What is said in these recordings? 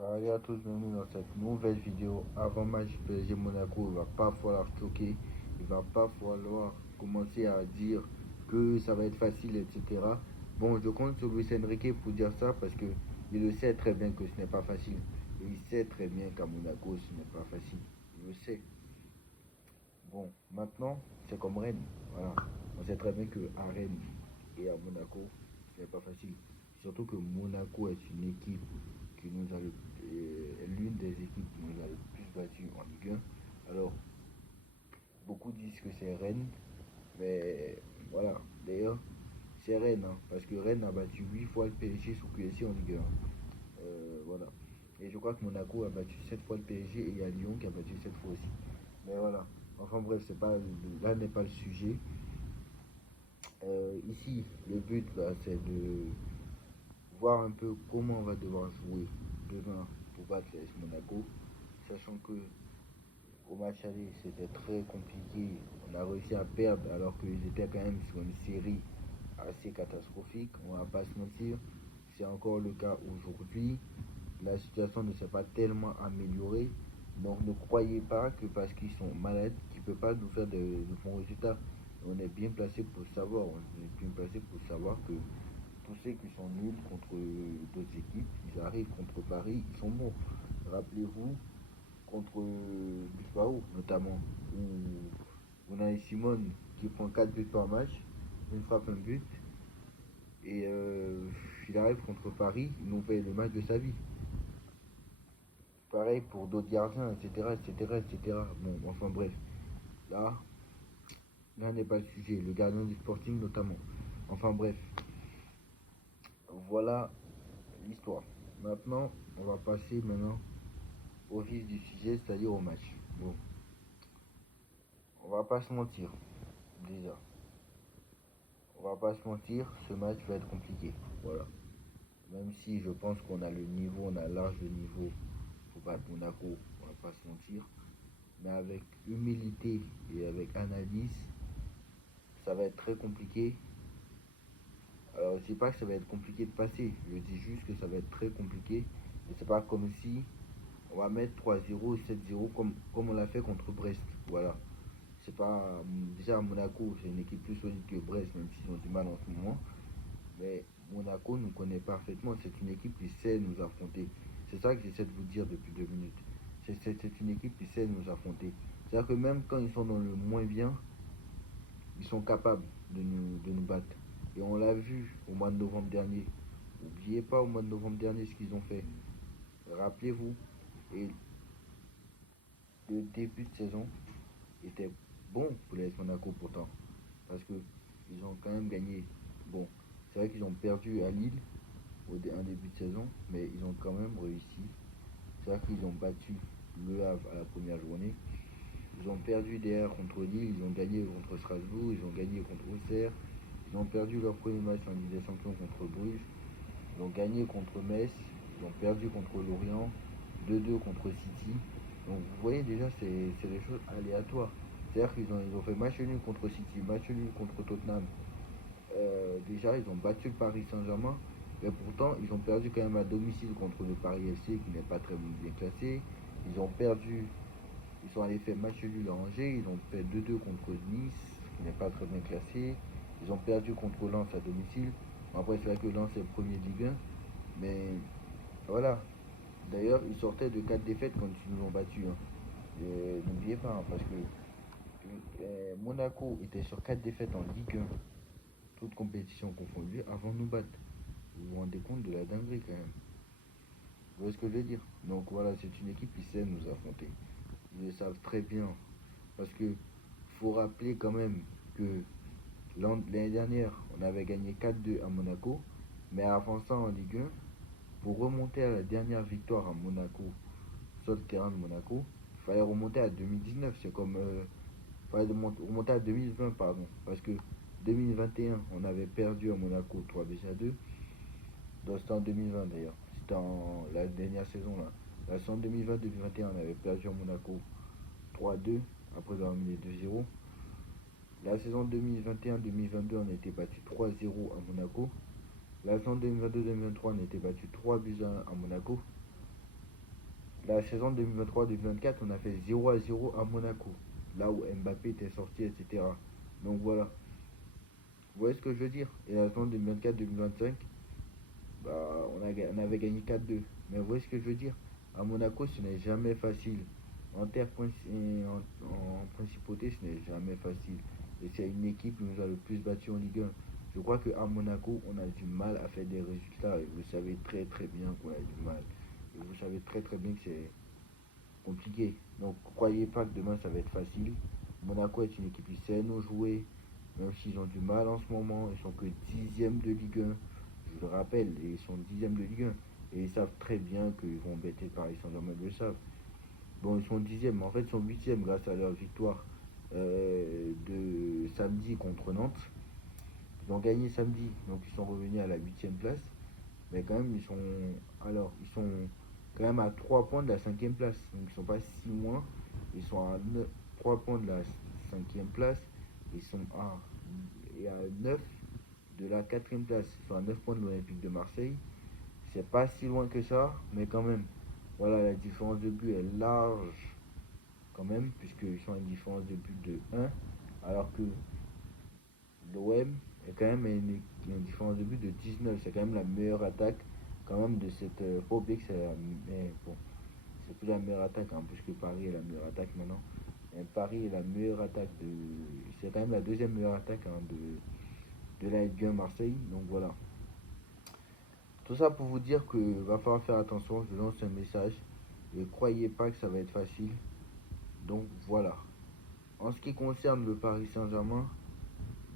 Salut à tous, bienvenue dans cette nouvelle vidéo. Avant match PSG Monaco, il va pas falloir choquer, il va pas falloir commencer à dire que ça va être facile, etc. Bon, je compte sur Luis Enrique pour dire ça parce que il le sait très bien que ce n'est pas facile. Et il sait très bien qu'à Monaco, ce n'est pas facile. Il le sait. Bon, maintenant, c'est comme Rennes. Voilà. On sait très bien qu'à Rennes et à Monaco, ce n'est pas facile. Surtout que Monaco est une équipe qui nous a l'une des équipes qui nous a le plus battu en Ligue 1. Alors, beaucoup disent que c'est Rennes, mais voilà. D'ailleurs, c'est Rennes, hein, parce que Rennes a battu 8 fois le PSG sous QSI en Ligue 1. Voilà. Et je crois que Monaco a battu 7 fois le PSG et il y a Lyon qui a battu 7 fois aussi. Mais voilà. Enfin bref, c'est pas, là n'est pas le sujet. Ici, le but, bah, c'est de voir un peu comment on va devoir jouer demain pour battre l'AS Monaco, sachant que au match aller c'était très compliqué. On a réussi à perdre alors qu'ils étaient quand même sur une série assez catastrophique, on va pas se mentir. C'est encore le cas aujourd'hui. La situation ne s'est pas tellement améliorée. Donc ne croyez pas que parce qu'ils sont malades, qu'ils ne peuvent pas nous faire de bons résultats. On est bien placé pour savoir, on est bien placé pour savoir que tous ceux qui sont nuls contre d'autres équipes, ils arrivent contre Paris, ils sont bons. Rappelez-vous, contre Bilbao notamment, où Unai Simon qui prend 4 buts par match, une frappe, un but, et il arrive contre Paris, ils n'ont fait le match de sa vie. Pareil pour d'autres gardiens, etc., etc., etc. Bon, enfin bref, là, là n'est pas le sujet, le gardien du Sporting notamment. Enfin bref, voilà l'histoire. Maintenant, on va passer maintenant au vif du sujet, c'est-à-dire au match. Bon, on va pas se mentir, déjà. On va pas se mentir, ce match va être compliqué. Voilà. Même si je pense qu'on a le niveau, on a large le niveau pour battre Monaco, on va pas se mentir. Mais avec humilité et avec analyse, ça va être très compliqué. Alors, je dis pas que ça va être compliqué de passer, je dis juste que ça va être très compliqué. Et c'est pas comme si on va mettre 3-0, 7-0 comme on l'a fait contre Brest. Voilà. C'est pas. Déjà, Monaco, c'est une équipe plus solide que Brest, même s'ils ont du mal en ce moment. Mais Monaco nous connaît parfaitement. C'est une équipe qui sait nous affronter. C'est ça que j'essaie de vous dire depuis 2 minutes. C'est une équipe qui sait nous affronter. C'est-à-dire que même quand ils sont dans le moins bien, ils sont capables de nous battre. Et on l'a vu au mois de novembre dernier. N'oubliez pas au mois de novembre dernier ce qu'ils ont fait. Rappelez-vous. Et le début de saison était bon pour l'AS Monaco pourtant. Parce que ils ont quand même gagné. Bon, c'est vrai qu'ils ont perdu à Lille un début de saison, mais ils ont quand même réussi. C'est vrai qu'ils ont battu Le Havre à la première journée. Ils ont perdu derrière contre Lille, ils ont gagné contre Strasbourg, ils ont gagné contre Auxerre. Ils ont perdu leur premier match en Ligue des Champions contre Bruges. Ils ont gagné contre Metz. Ils ont perdu contre Lorient. 2-2 contre City. Donc vous voyez déjà, c'est des choses aléatoires. C'est-à-dire qu'ils ont fait match nul contre City, match nul contre Tottenham. Déjà, ils ont battu le Paris Saint-Germain. Mais pourtant, ils ont perdu quand même à domicile contre le Paris FC qui n'est pas très bien classé. Ils ont perdu, ils sont allés faire match nul à Angers. Ils ont fait 2-2 contre Nice qui n'est pas très bien classé. Ils ont perdu contre Lens à domicile. Bon, après, c'est vrai que Lens est le premier de Ligue 1. Mais voilà. D'ailleurs, ils sortaient de 4 défaites quand ils nous ont battus. Hein. N'oubliez pas, hein, parce que Monaco était sur 4 défaites en Ligue 1, toutes compétitions confondues, avant de nous battre. Vous vous rendez compte de la dinguerie quand même. Vous voyez ce que je veux dire? Donc voilà, c'est une équipe qui sait nous affronter. Ils le savent très bien. Parce que faut rappeler quand même que l'année dernière, on avait gagné 4-2 à Monaco. Mais avant ça, en Ligue 1, pour remonter à la dernière victoire à Monaco, sur le terrain de Monaco, il fallait remonter à 2019. C'est comme. Il fallait remonter à 2020, pardon. Parce que 2021, on avait perdu à Monaco 3 buts à 2. C'était en 2020 d'ailleurs. C'était en la dernière saison là. La saison 2020-2021, on avait perdu à Monaco 3-2 après avoir mis les 2-0. La saison 2021-2022, on a été battu 3-0 à Monaco. La saison 2022-2023, on a été battu 3 buts à Monaco. La saison 2023-2024, on a fait 0-0 à Monaco, là où Mbappé était sorti, etc. Donc voilà, vous voyez ce que je veux dire. Et la saison 2024-2025, bah, on avait gagné 4-2. Mais vous voyez ce que je veux dire. À Monaco, ce n'est jamais facile. En principauté, ce n'est jamais facile. Et c'est une équipe qui nous a le plus battu en Ligue 1. Je crois qu'à Monaco, on a du mal à faire des résultats. Et vous savez très très bien qu'on a du mal. Et vous savez très très bien que c'est compliqué. Donc, croyez pas que demain ça va être facile. Monaco est une équipe qui sait nous jouer, même s'ils ont du mal en ce moment. Ils sont que 10e de Ligue 1. Je le rappelle, ils sont 10e de Ligue 1. Et ils savent très bien qu'ils vont embêter Paris Saint-Germain, ils le savent. Bon, ils sont 10e, mais en fait, ils sont 8e grâce à leur victoire de samedi contre Nantes. Ils ont gagné samedi, donc ils sont revenus à la 8e place. Mais quand même, ils sont quand même à 3 points de la 5e place. Donc ils sont pas si loin. Ils sont à 3 points de la 5e place. Ils sont à 9 de la 4e place. Ils sont à 9 points de l'Olympique de Marseille. C'est pas si loin que ça, mais quand même. Voilà, la différence de but est large quand même, puisqu'ils sont à une différence de but de 1, alors que l'OM est quand même à une différence de but de 19. C'est quand même la meilleure attaque quand même de cette. Faut oublier que c'est mais bon, c'est plus la meilleure attaque, hein, puisque Paris est la meilleure attaque maintenant. Et Paris est la meilleure attaque de. C'est quand même la deuxième meilleure attaque, hein, de la Ligue 1 Marseille. Donc voilà. Tout ça pour vous dire que va falloir faire attention. Je lance un message. Ne croyez pas que ça va être facile. Donc voilà. En ce qui concerne le Paris Saint-Germain,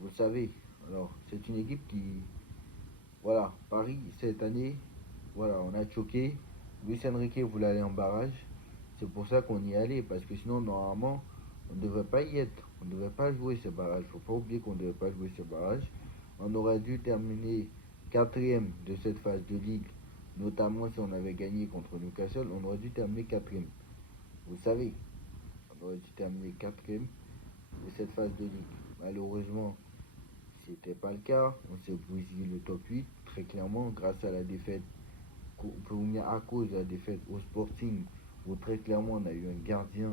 vous savez, alors c'est une équipe qui, voilà, Paris cette année, voilà, on a choqué. Luis Enrique voulait aller en barrage. C'est pour ça qu'on y allait, parce que sinon normalement on ne devrait pas y être. On ne devrait pas jouer ces barrages. Faut pas oublier qu'on ne devait pas jouer ces barrages. On aurait dû terminer quatrième de cette phase de ligue, notamment si on avait gagné contre Newcastle, on aurait dû terminer quatrième. Vous savez, on aurait dû terminer quatrième de cette phase de ligue. Malheureusement, c'était pas le cas. On s'est bousillé le top 8, très clairement, grâce à la défaite, à cause de la défaite au Sporting, où très clairement on a eu un gardien,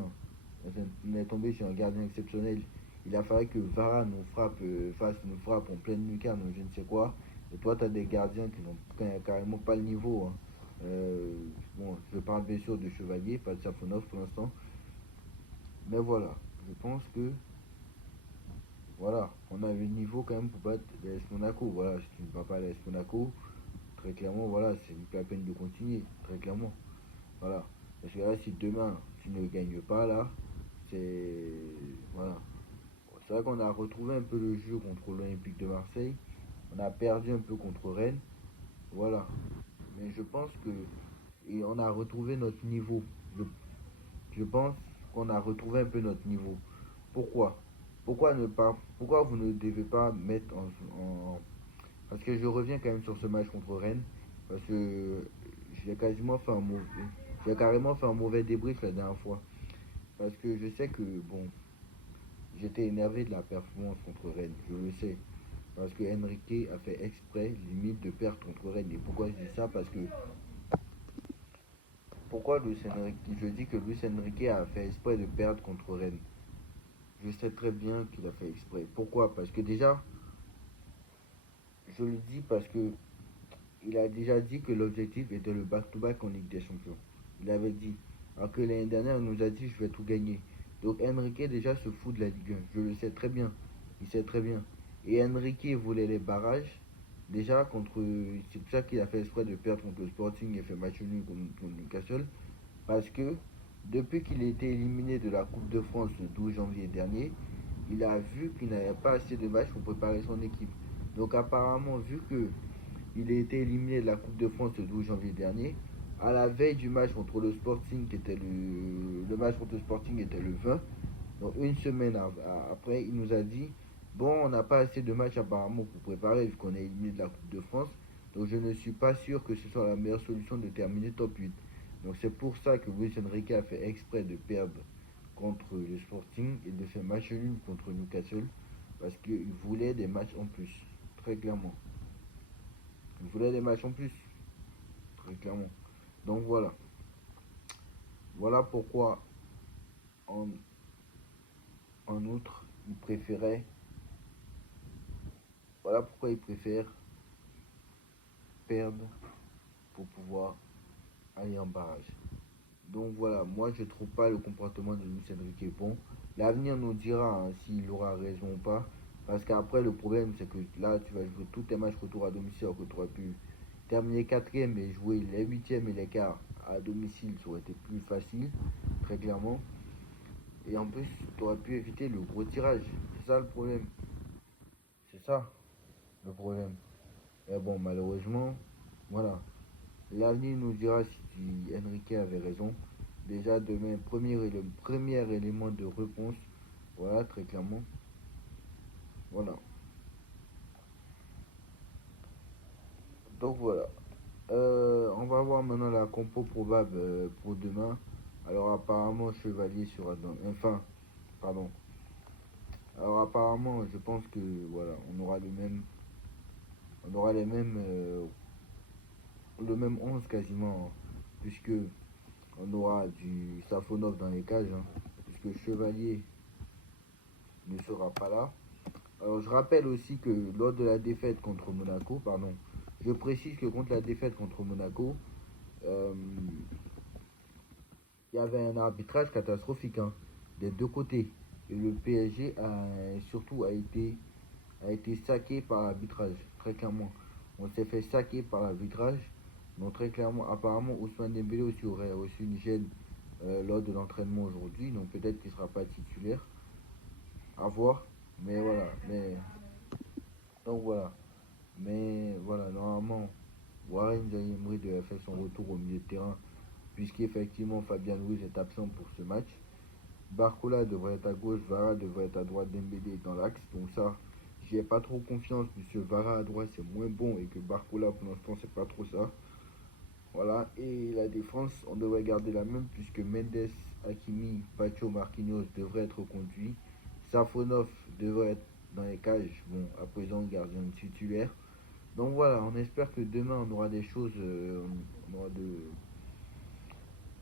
on est tombé sur un gardien exceptionnel. Il a fallu que Varane fasse une frappe en pleine lucarne, je ne sais quoi. Et toi, tu as des gardiens qui n'ont carrément pas le niveau, hein. Bon, je parle bien sûr de Chevalier, pas de Safonov pour l'instant. Mais voilà, je pense que voilà, on a le niveau quand même pour battre l'AS Monaco. Voilà, si tu ne bats pas l'AS Monaco, très clairement, voilà, c'est plus la peine de continuer, très clairement. Voilà. Parce que là, si demain tu ne gagnes pas, là, c'est. Voilà. C'est vrai qu'on a retrouvé un peu le jeu contre l'Olympique de Marseille. On a perdu un peu contre Rennes. Voilà. Mais je pense que. Et on a retrouvé notre niveau. Je, je pense qu'on a retrouvé un peu notre niveau. Pourquoi pourquoi vous ne devez pas mettre parce que je reviens quand même sur ce match contre Rennes, parce que j'ai quasiment fait un mauvais, j'ai carrément fait un mauvais débrief la dernière fois, parce que je sais que bon, j'étais énervé de la performance contre Rennes, je le sais, parce que Enrique a fait exprès limite de perdre contre Rennes. Et pourquoi je dis ça? Parce que pourquoi Luis Enrique, je dis que Luis Enrique a fait exprès de perdre contre Rennes. Je sais très bien qu'il a fait exprès. Pourquoi? Parce que déjà, je le dis parce que il a déjà dit que l'objectif était le back-to-back en Ligue des Champions. Il avait dit. Alors que l'année dernière, il nous a dit je vais tout gagner. Donc Enrique déjà se fout de la Ligue 1. Je le sais très bien. Il sait très bien. Et Enrique voulait les barrages. Déjà contre. C'est pour ça qu'il a fait exprès de perdre contre le Sporting et fait match nul contre Newcastle. Parce que depuis qu'il a été éliminé de la Coupe de France le 12 janvier dernier, il a vu qu'il n'avait pas assez de matchs pour préparer son équipe. Donc apparemment, vu que il a été éliminé de la Coupe de France le 12 janvier dernier, à la veille du match contre le Sporting, qui était le match contre le Sporting était le 20, donc une semaine après, il nous a dit bon, on n'a pas assez de matchs apparemment pour préparer vu qu'on est éliminé de la Coupe de France, donc je ne suis pas sûr que ce soit la meilleure solution de terminer top 8. Donc c'est pour ça que Luis Enrique a fait exprès de perdre contre le Sporting et de faire match nul contre Newcastle parce qu'il voulait des matchs en plus, très clairement. Il voulait des matchs en plus, très clairement. Donc voilà. Voilà pourquoi, en, en outre, voilà pourquoi il préfère perdre pour pouvoir aller en barrage. Donc voilà, moi je trouve pas le comportement de Luis Enrique bon. L'avenir nous dira hein, s'il aura raison ou pas. Parce qu'après le problème c'est que là tu vas jouer tous tes matchs retour à domicile alors que tu aurais pu terminer quatrième et jouer les huitièmes et les quarts à domicile, ça aurait été plus facile, très clairement. Et en plus, tu aurais pu éviter le gros tirage. C'est ça le problème. C'est ça le problème. Mais bon, malheureusement, voilà. L'avenir nous dira si Enrique avait raison. Déjà, demain, premier élément de réponse. Voilà, très clairement. Voilà. Donc voilà. On va voir maintenant la compo probable pour demain. Alors apparemment, Chevalier sera dans... Enfin, pardon. Alors apparemment, je pense que voilà, on aura le même 11 quasiment, hein, puisque on aura du Safonov dans les cages, hein, puisque Chevalier ne sera pas là. Alors je rappelle aussi que lors de la défaite contre Monaco, pardon, je précise que contre la défaite contre Monaco, euh, il y avait un arbitrage catastrophique hein, des deux côtés. Et le PSG surtout a été saqué par l'arbitrage, très clairement. On s'est fait saquer par l'arbitrage. Donc très clairement, apparemment, Ousmane Dembélé aussi aurait reçu une gêne lors de l'entraînement aujourd'hui. Donc peut-être qu'il ne sera pas titulaire. À voir. Mais voilà. Donc voilà. Mais voilà, normalement, Warren Zaïmri devait faire son retour au milieu de terrain. Puisqu'effectivement, Fabien Louis est absent pour ce match. Barcola devrait être à gauche, Vara devrait être à droite, Dembélé dans l'axe. Donc ça, j'y ai pas trop confiance puisque Vara à droite c'est moins bon et que Barcola pour l'instant c'est pas trop ça. Voilà, et la défense, on devrait garder la même puisque Mendes, Hakimi, Pacho, Marquinhos devraient être conduits. Safonov devrait être dans les cages, bon, à présent gardien titulaire. Donc voilà, on espère que demain on aura des choses,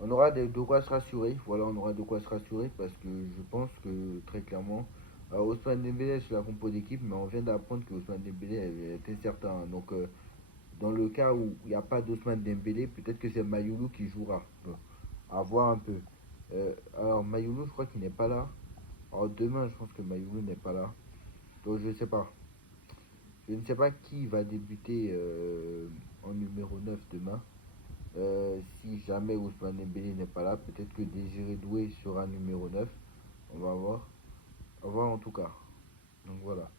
on aura de quoi se rassurer. Voilà, on aura de quoi se rassurer parce que je pense que très clairement, Ousmane Dembélé est sur la compo d'équipe, mais on vient d'apprendre que Ousmane Dembélé est incertain. Donc, dans le cas où il n'y a pas d'Ousmane Dembélé, peut-être que c'est Mayoulou qui jouera. Bon, à voir un peu. Alors, Mayoulou, je crois qu'il n'est pas là. Alors, demain, je pense que Mayoulou n'est pas là. Donc, je ne sais pas. Je ne sais pas qui va débuter en numéro 9 demain. Si jamais Ousmane Dembélé n'est pas là, peut-être que Désiré Doué sera numéro 9. On va voir. On va voir en tout cas. Donc voilà.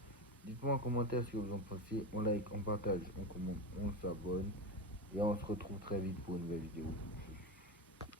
Dites-moi en commentaire ce que vous en pensez. On like, on partage, on commente, on s'abonne. Et on se retrouve très vite pour une nouvelle vidéo.